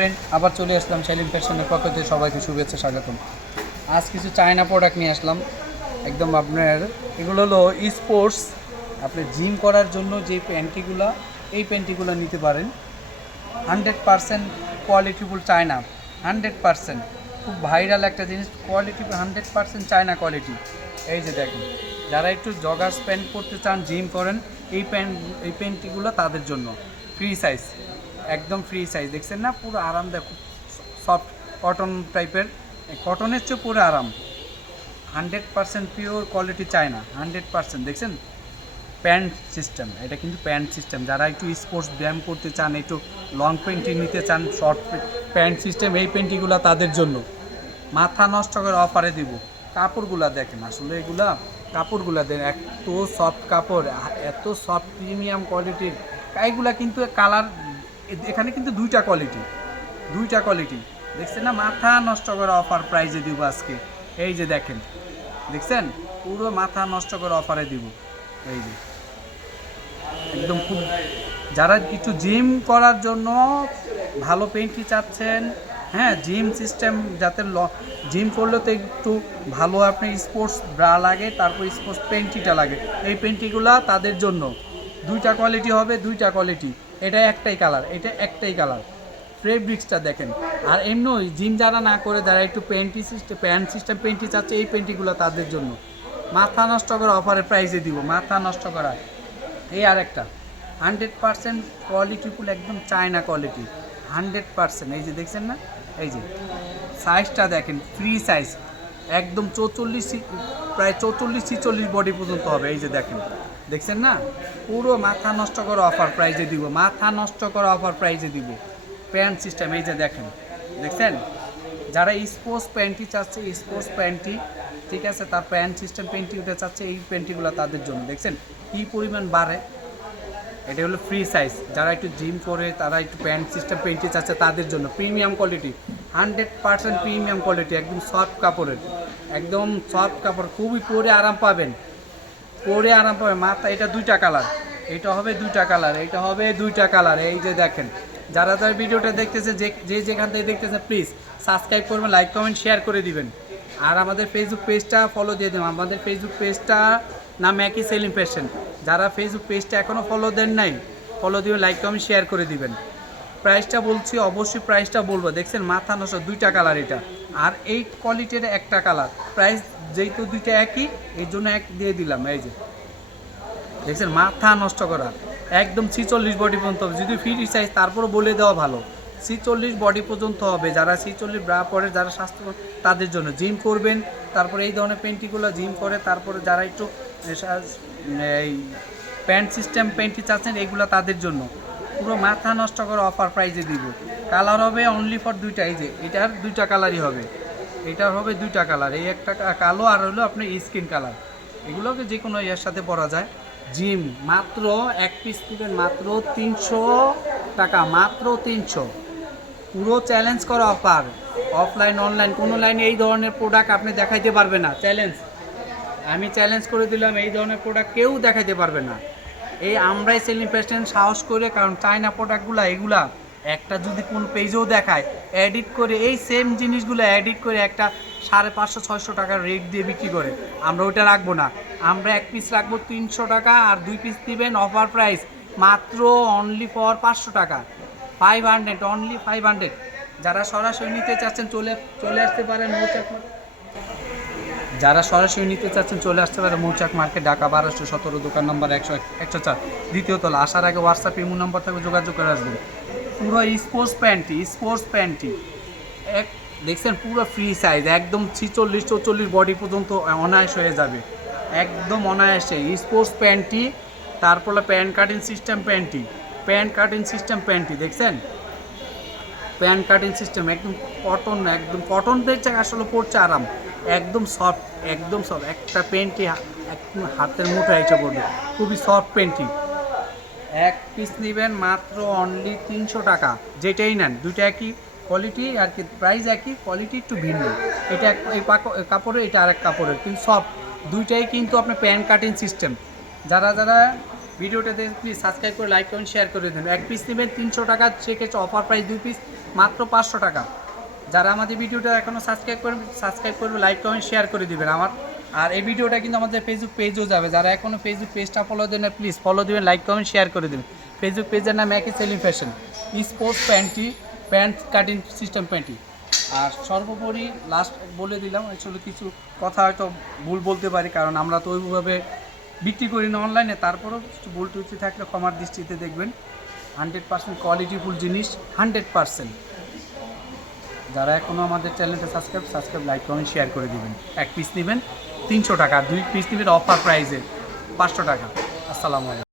Friend, আবার চলে আসলাম সেলিম ফ্যাশনের পক্ষ থেকে সবাইকে শুভেচ্ছা স্বাগতম। আজ কিছু চায়না প্রোডাক্ট নিয়ে আসলাম। একদম আপনার এগুলো হলো স্পোর্টস, আপনি জিম করার জন্য যে প্যান্টিগুলো, এই প্যান্টিগুলো নিতে পারেন। 100% কোয়ালিটিফুল চায়না, 100% খুব ভাইরাল একটা জিনিস, কোয়ালিটি 100% চায়না কোয়ালিটি। এই যে দেখেন, যারা একটু জগার্স প্যান্ট পরতে চান, জিম করেন, এই প্যান্টিগুলো তাদের জন্য। ফ্রি সাইজ, একদম ফ্রি সাইজ, দেখছেন না? পুরো আরামদায়ক, খুব সফট কটন টাইপের, কটনের চেয়ে পুরো আরাম। 100% পিওর কোয়ালিটি চায়না, 100%। দেখছেন প্যান্ট সিস্টেম, এটা কিন্তু প্যান্ট সিস্টেম। যারা একটু স্পোর্টস ব্যায়াম করতে চান, একটু লং প্যান্টি নিতে চান, শর্ট প্যান্ট সিস্টেম, এই প্যান্টিগুলো তাদের জন্য। মাথা নষ্ট করে অফারে দিব। কাপড়গুলা দেখেন, আসলে এগুলা কাপড়গুলা দেন, এত সফট কাপড়, এত সফট প্রিমিয়াম কোয়ালিটির। এইগুলা কিন্তু কালার, এখানে কিন্তু দুইটা কোয়ালিটি দেখছেন না? মাথা নষ্ট করে অফার প্রাইজে দিব আজকে। এই যে দেখেন, দেখছেন পুরো মাথা নষ্ট করে অফারে দিব। এই যে একদম খুব, যারা একটু জিম করার জন্য ভালো পেন্টি চাচ্ছেন, হ্যাঁ জিম সিস্টেম, যাতে জিম করলে তো একটু ভালো আপনি স্পোর্টস ব্রা লাগে, তারপর স্পোর্টস পেন্টিটা লাগে, এই পেন্টিগুলো তাদের জন্য। দুইটা কোয়ালিটি হবে, দুইটা কোয়ালিটি। এটা একটাই কালার, ফেব্রিক্সটা দেখেন। আর এমনি জিম যারা না করে, যারা একটু প্যান্ট সিস্টেম পেন্টি চাচ্ছে, এই পেন্টিগুলো তাদের জন্য। মাথা নষ্ট করা অফারের প্রাইসে দিব, মাথা নষ্ট করা। এই আর একটা 100% কোয়ালিটিফুল, একদম চায়না কোয়ালিটি, 100%। এই যে দেখছেন না? এই যে সাইজটা দেখেন, ফ্রি সাইজ, একদম 44, প্রায় 44-46 বডি পর্যন্ত হবে। এই যে দেখেন, দেখছেন না? পুরো মাথা নষ্ট করা অফার প্রাইজে দিব, মাথা নষ্ট করা অফার প্রাইজে দিব। প্যান্ট সিস্টেম, এই যে দেখেন, দেখছেন? যারা স্পোর্টস প্যান্টি চাচ্ছে, স্পোর্টস প্যান্টি, ঠিক আছে, তার প্যান্ট সিস্টেম পেন্টি উঠে চাচ্ছে, এই পেন্টিগুলো তাদের জন্য। দেখছেন কী পরিমাণ বাড়ে? এটা হলো ফ্রি সাইজ। যারা একটু জিম করে, তারা একটু প্যান্ট সিস্টেম পেন্টি চাচ্ছে, তাদের জন্য প্রিমিয়াম কোয়ালিটি, 100% প্রিমিয়াম কোয়ালিটি, একদম সফট কাপড়ের, একদম সফট কাপড়, খুবই পরে আরাম পাবেন, মাথা। এটা দুইটা কালার, এটা হবে দুইটা কালার, এটা হবে দুইটা কালার। এই যে দেখেন, যারা যারা ভিডিওটা দেখতেছে, যে যেখান থেকে দেখতেছে, প্লিজ সাবস্ক্রাইব করবেন, লাইক কমেন্ট শেয়ার করে দিবেন। আর আমাদের ফেসবুক পেজটা ফলো দিয়ে দেবেন। আমাদের ফেসবুক পেজটা নাম একই, সেলিম ফ্যাশন। যারা ফেসবুক পেজটা এখনও ফলো দেন নাই, ফলো দিবেন, লাইক কমেন্ট শেয়ার করে দিবেন। প্রাইসটা বলছি, অবশ্যই প্রাইসটা বলবো। দেখছেন মাথা নষ্ট, দুইটা কালার এটা, আর এই কোয়ালিটির একটা কালার। প্রাইস যেহেতু দুইটা একই, এই জন্য এক দিয়ে দিলাম। এই যে দেখছেন, মাথা নষ্ট করা, একদম 46 বডি পর্যন্ত হবে। যদি ফ্রি সাইজ, তারপরও বলে দেওয়া ভালো, 46 বডি পর্যন্ত হবে। যারা 46 ব্রা পরে, যারা স্বাস্থ্য, তাদের জন্য। জিম করবেন, তারপরে এই ধরনের পেন্টিগুলো জিম করে, তারপরে যারা একটু এই প্যান্ট সিস্টেম পেন্টি চাচ্ছেন, এইগুলো তাদের জন্য। পুরো মাথা নষ্ট করে অফার প্রাইজে দিব। কালার হবে অনলি ফর দুইটা। এই যে এটার দুইটা কালারই হবে, এটার হবে দুইটা কালার, এই একটা কালো, আর হলো আপনার স্কিন কালার। এগুলোকে যে কোনো এর সাথে পরা যায়। জিম মাত্র এক পিস নেবেন মাত্র 300 টাকা, মাত্র 300। পুরো চ্যালেঞ্জ করা অফার। অফলাইন অনলাইন কোনো লাইনে এই ধরনের প্রোডাক্ট আপনি দেখাইতে পারবে না। চ্যালেঞ্জ, আমি চ্যালেঞ্জ করে দিলাম, এই ধরনের প্রোডাক্ট কেউ দেখাইতে পারবে না। এই আমরাই সেলিং পেশেন্ট সাহস করে, কারণ চায়না প্রোডাক্টগুলো এগুলা একটা যদি কোন পেজেও দেখায়, এডিট করে এই সেম জিনিসগুলো এডিট করে একটা 550-600 টাকার রেট দিয়ে বিক্রি করে। আমরা ওইটা রাখবো না, আমরা এক পিস রাখবো 300 টাকা, আর 2 পিস দিবেন অফার প্রাইস মাত্র অনলি ফর 500 টাকা, 500, অনলি 500। যারা সরাসরি নিতে চাচ্ছেন, চলে আসতে পারেন মৌচাক মার্কেট, ঢাকা 1217, দোকান নম্বর 104, দ্বিতীয় তলা। আসার আগে হোয়াটসঅ্যাপ ইমো নাম্বার থাকবে, যোগাযোগ করে আসবেন। পুরো স্পোর্টস প্যান্টি দেখছেন, পুরো ফ্রি সাইজ, একদম 46-44 বডি পর্যন্ত অনায়াস হয়ে যাবে, একদম অনায়াসে। স্পোর্টস প্যান্টি, তারপর প্যান্ট কাটিং সিস্টেম প্যান্টি, দেখছেন প্যান্ট কাটিং সিস্টেম, একদম কটন দেখছে, আসলে পড়ছে আরাম, একদম সফট, একটা পেন্টি একদম হাতের মুঠোয় এসে পড়বে, খুবই সফট পেন্টি। এক পিস নেবেন মাত্র অনলি 300 টাকা, যেটাই নেন, দুইটা একই কোয়ালিটি আর কি, প্রাইস একই, কোয়ালিটি একটু ভিন্ন। এটা এই কাপড়ের, এটা আরেক কাপড়ের, কিন্তু সব দুইটাই কিন্তু আপনার প্যান্ট কাটিং সিস্টেম। যারা ভিডিওটা দেখে প্লিজ সাবস্ক্রাইব করে, লাইক কমেন্ট শেয়ার করে দেন। এক পিস নেবেন 300 টাকা, সেক্ষেত্রে অফার প্রাইস 2 পিস মাত্র 500 টাকা। যারা আমাদের ভিডিওটা এখনও সাবস্ক্রাইব করবে, লাইক কমেন্ট শেয়ার করে দিবেন আমার। আর এই ভিডিওটা কিন্তু আমাদের ফেসবুক পেজেও যাবে, যারা এখনও ফেসবুক পেজটা ফলো দেন না প্লিজ ফলো দিবেন, লাইক কমেন্ট শেয়ার করে দেবেন। ফেসবুক পেজের নাম একই selling fashion, sports pant cutting system panty. আর সর্বোপরি লাস্ট বলে দিলাম, আসলে কিছু কথা হয়তো ভুল বলতে পারি, কারণ আমরা তো ওইভাবে বিক্রি করি না অনলাইনে, তারপরেও কিছু ভুল টুচি থাকলে ক্ষমার দৃষ্টিতে দেখবেন। 100% কোয়ালিটিফুল জিনিস, 100%। যারা এখনও আমাদের চ্যানেলটা সাবস্ক্রাইব লাইক কমেন্ট শেয়ার করে দিবেন। এক পিস নেবেন 300 টাকা, 2 পিস নেবেন অফার প্রাইসে 500 টাকা। আসসালামু আলাইকুম।